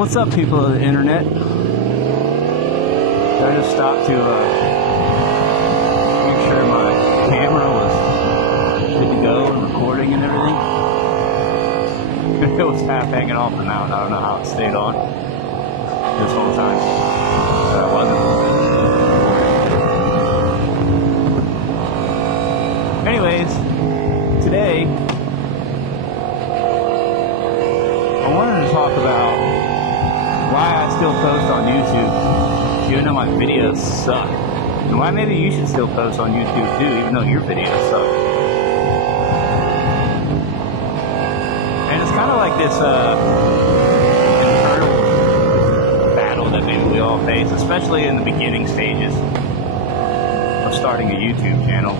What's up, people of the internet? I just stopped to make sure my camera was good to go and recording and everything. It was half hanging off the mount. I don't know how it stayed on this whole time. But I wasn't. Anyways, today I wanted to talk about why I still post on YouTube, even though my videos suck. And why maybe you should still post on YouTube too, even though your videos suck. And it's kind of like this internal battle that maybe we all face, especially in the beginning stages of starting a YouTube channel.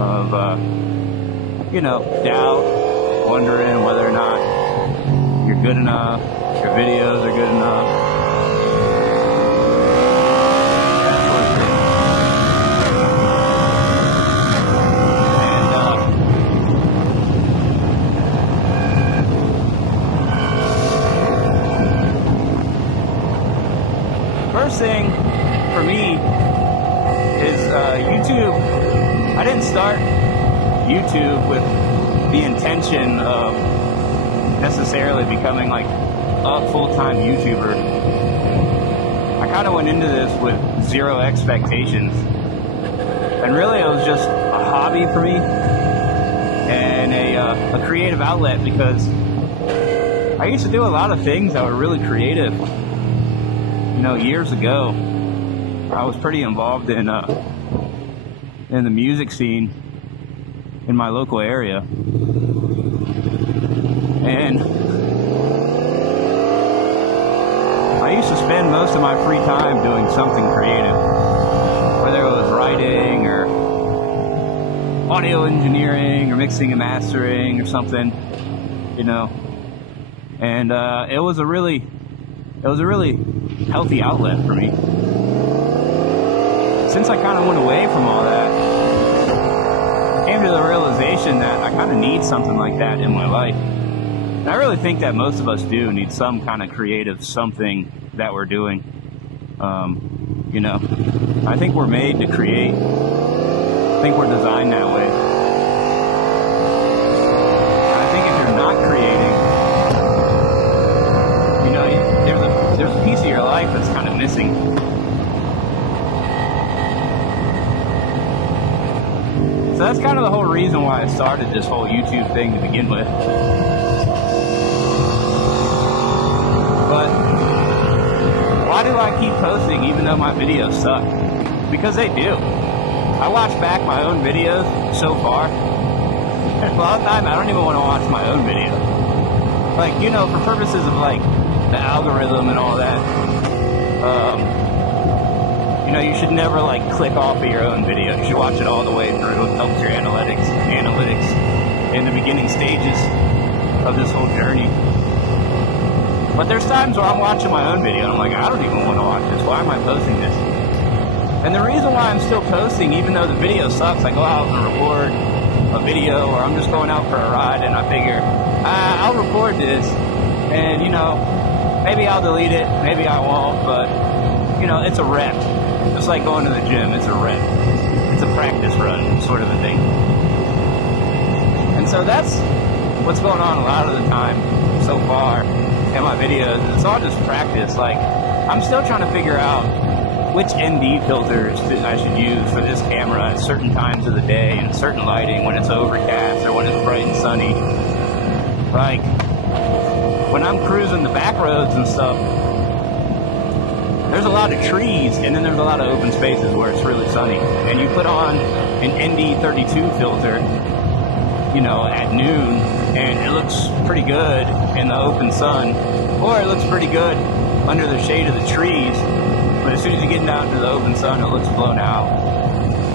Of, doubt, wondering whether or not you're good enough, your videos are good enough. That sort of thing. And first thing for me is YouTube. I didn't start YouTube with the intention of necessarily becoming like a full-time YouTuber. I kind of went into this with zero expectations, and really it was just a hobby for me and a creative outlet, because I used to do a lot of things that were really creative. Years ago I was pretty involved in the music scene in my local area, and I used to spend most of my free time doing something creative, whether it was writing or audio engineering or mixing and mastering or something, and it was a really healthy outlet for me. Since I kind of went away from all that, I came to the realization that I kind of need something like that in my life. And I really think that most of us do need some kind of creative something that we're doing. I think we're made to create. I think we're designed that way. And I think if you're not creating, there's a piece of your life that's kind of missing. So that's kind of the whole reason why I started this whole YouTube thing to begin with. But why do I keep posting even though my videos suck? Because they do. I watch back my own videos so far, and a lot of time I don't even want to watch my own video. Like, for purposes of like the algorithm and all that, you should never like click off of your own video. You should watch it all the way through. It helps your analytics in the beginning stages of this whole journey. But there's times where I'm watching my own video and I'm like, I don't even want to watch this. Why am I posting this? And the reason why I'm still posting, even though the video sucks, I go out and record a video, or I'm just going out for a ride and I figure, I'll record this, and maybe I'll delete it, maybe I won't, but it's a rep. Just like going to the gym, it's a rep. It's a practice run, sort of a thing. And so that's what's going on a lot of the time so far in my videos. It's all just practice. Like, I'm still trying to figure out which ND filters I should use for this camera at certain times of the day and certain lighting, when it's overcast or when it's bright and sunny. Like, when I'm cruising the back roads and stuff, there's a lot of trees, and then there's a lot of open spaces where it's really sunny. And you put on an ND32 filter, at noon, and it looks pretty good in the open sun, or it looks pretty good under the shade of the trees. But as soon as you get down to the open sun, it looks blown out,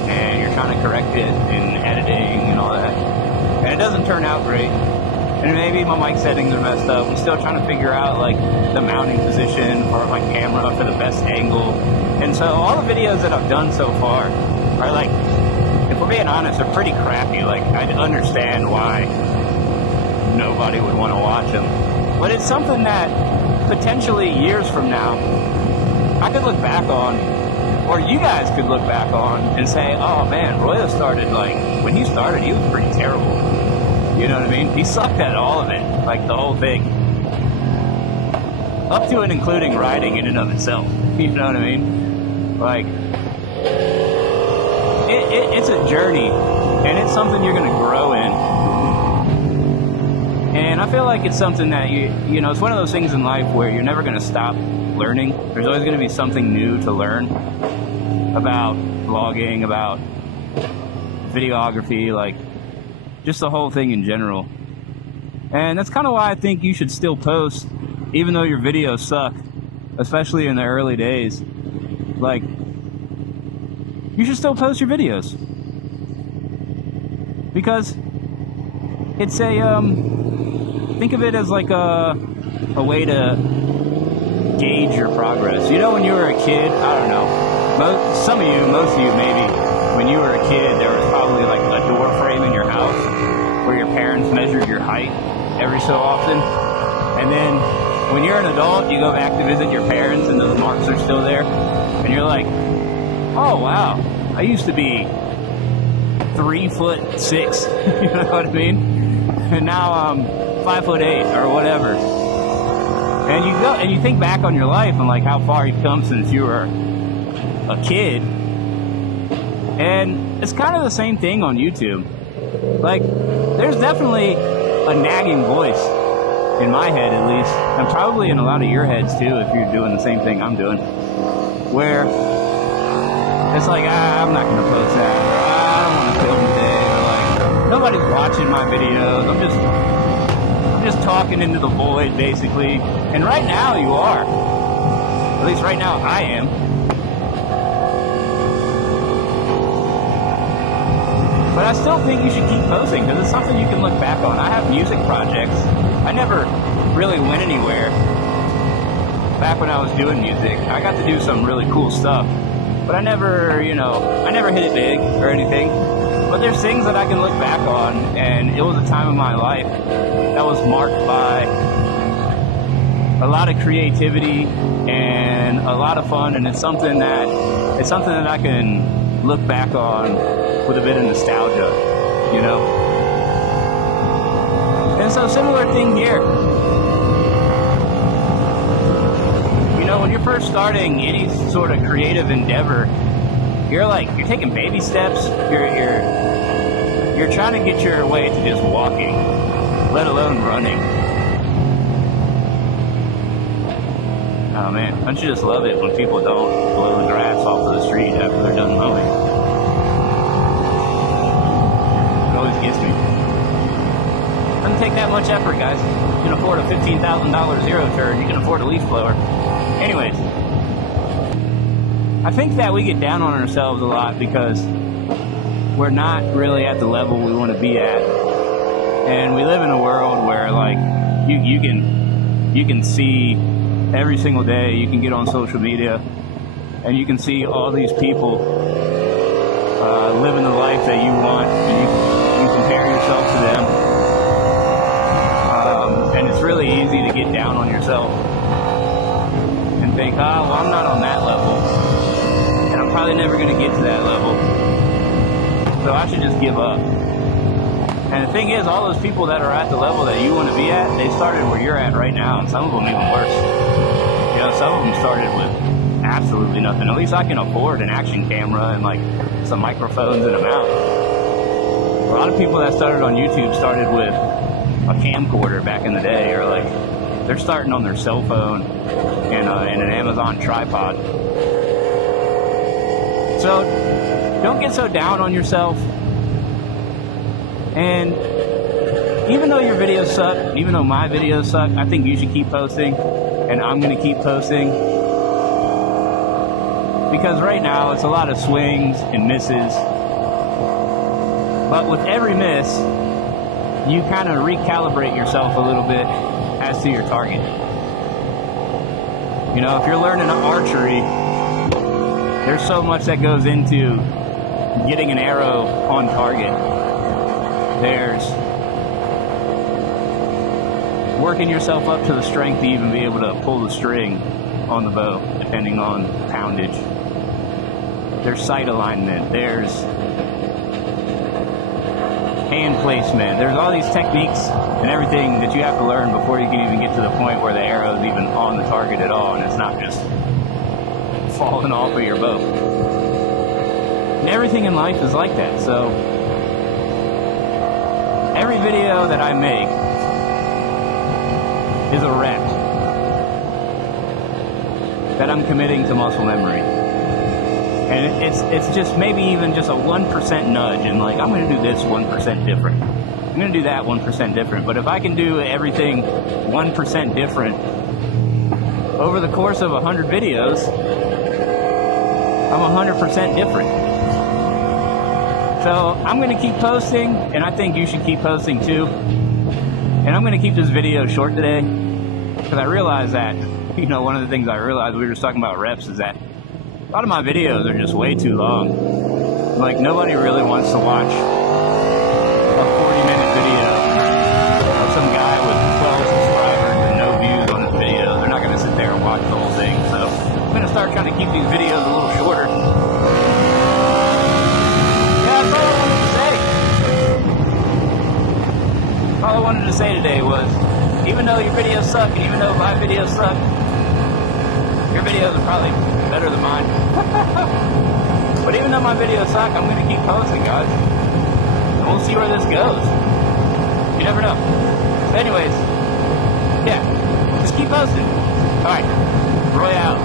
and you're trying to correct it in editing and all that, and it doesn't turn out great. And maybe my mic settings are messed up. I'm still trying to figure out like the mounting position for my camera for the best angle. And so all the videos that I've done so far are like, if we're being honest, they're pretty crappy. Like, I understand why nobody would want to watch them. But it's something that potentially years from now, I could look back on, or you guys could look back on and say, oh man, Royo started, like, when he started, he was pretty terrible. You know what I mean? He sucked at all of it, like the whole thing. Up to and including writing in and of itself. You know what I mean? Like, it's a journey, and it's something you're going to grow in. And I feel like it's something that you know, it's one of those things in life where you're never going to stop learning. There's always going to be something new to learn about vlogging, about videography, like just the whole thing in general. And that's kind of why I think you should still post, even though your videos suck, especially in the early days. Like, you should still post your videos, because it's a think of it as like a way to gauge your progress. You know, when you were a kid, I don't know, most of you maybe, when you were a kid, there was probably like a door frame in your house where your parents measured your height every so often. And then when you're an adult, you go back to visit your parents and those marks are still there. And you're like, oh wow, I used to be 3'6", you know what I mean? And now I'm 5'8" or whatever. And you go and you think back on your life and like how far you've come since you were a kid. And it's kind of the same thing on YouTube. Like, there's definitely a nagging voice, in my head at least, and probably in a lot of your heads too if you're doing the same thing I'm doing, where it's like, I'm not going to post that, or I don't want to film today, or like, nobody's watching my videos, I'm just talking into the void, basically. And right now you are. At least right now I am. But I still think you should keep posting, because it's something you can look back on. I have music projects. I never really went anywhere back when I was doing music. I got to do some really cool stuff, but I never hit it big or anything. But there's things that I can look back on, and it was a time of my life that was marked by a lot of creativity and a lot of fun, and it's something that I can look back on with a bit of nostalgia, you know? And so, similar thing here. You know, when you're first starting any sort of creative endeavor, you're taking baby steps. You're trying to get your way to just walking, let alone running. Oh man, don't you just love it when people don't blow the grass off of the street after they're done mowing? It always gets me. Doesn't take that much effort, guys. You can afford a $15,000 zero turn. You can afford a leaf blower. Anyways, I think that we get down on ourselves a lot because we're not really at the level we want to be at. And we live in a world where, like, you can see every single day, you can get on social media and you can see all these people living the life that you want, and you compare yourself to them. And it's really easy to get down on yourself and think, well, I'm not on that level, and I'm probably never going to get to that level, so I should just give up. And the thing is, all those people that are at the level that you want to be at, they started where you're at right now, and some of them even worse. You know, some of them started with absolutely nothing. At least I can afford an action camera and like some microphones and a mount. A lot of people that started on YouTube started with a camcorder back in the day, or like they're starting on their cell phone and an Amazon tripod. So don't get so down on yourself. And even though your videos suck, even though my videos suck, I think you should keep posting, and I'm going to keep posting. Because right now, it's a lot of swings and misses. But with every miss, you kind of recalibrate yourself a little bit as to your target. You know, if you're learning archery, there's so much that goes into getting an arrow working yourself up to the strength to even be able to pull the string on the bow, depending on poundage. There's sight alignment, there's hand placement, there's all these techniques and everything that you have to learn before you can even get to the point where the arrow is even on the target at all, and it's not just falling off of your bow. And everything in life is like that. So every video that I make is a rep that I'm committing to muscle memory. And it's just maybe even just a 1% nudge, and like, I'm going to do this 1% different. I'm going to do that 1% different. But if I can do everything 1% different over the course of 100 videos, I'm 100% different. So I'm going to keep posting, and I think you should keep posting too. And I'm going to keep this video short today, because I realize that, you know, one of the things I realized, we were just talking about reps, is that a lot of my videos are just way too long. Like, nobody really wants to watch a 40-minute video of some guy with 12 subscribers and no views on his video. They're not going to sit there and watch the whole thing. So I'm going to start trying to keep these videos a little shorter. Yeah, that's all I wanted to say. All I wanted to say today was, even though your videos suck, and even though my videos suck, your videos are probably better than mine. But even though my videos suck, I'm going to keep posting, guys. And we'll see where this goes. You never know. So anyways, yeah, just keep posting. Alright, Roy out.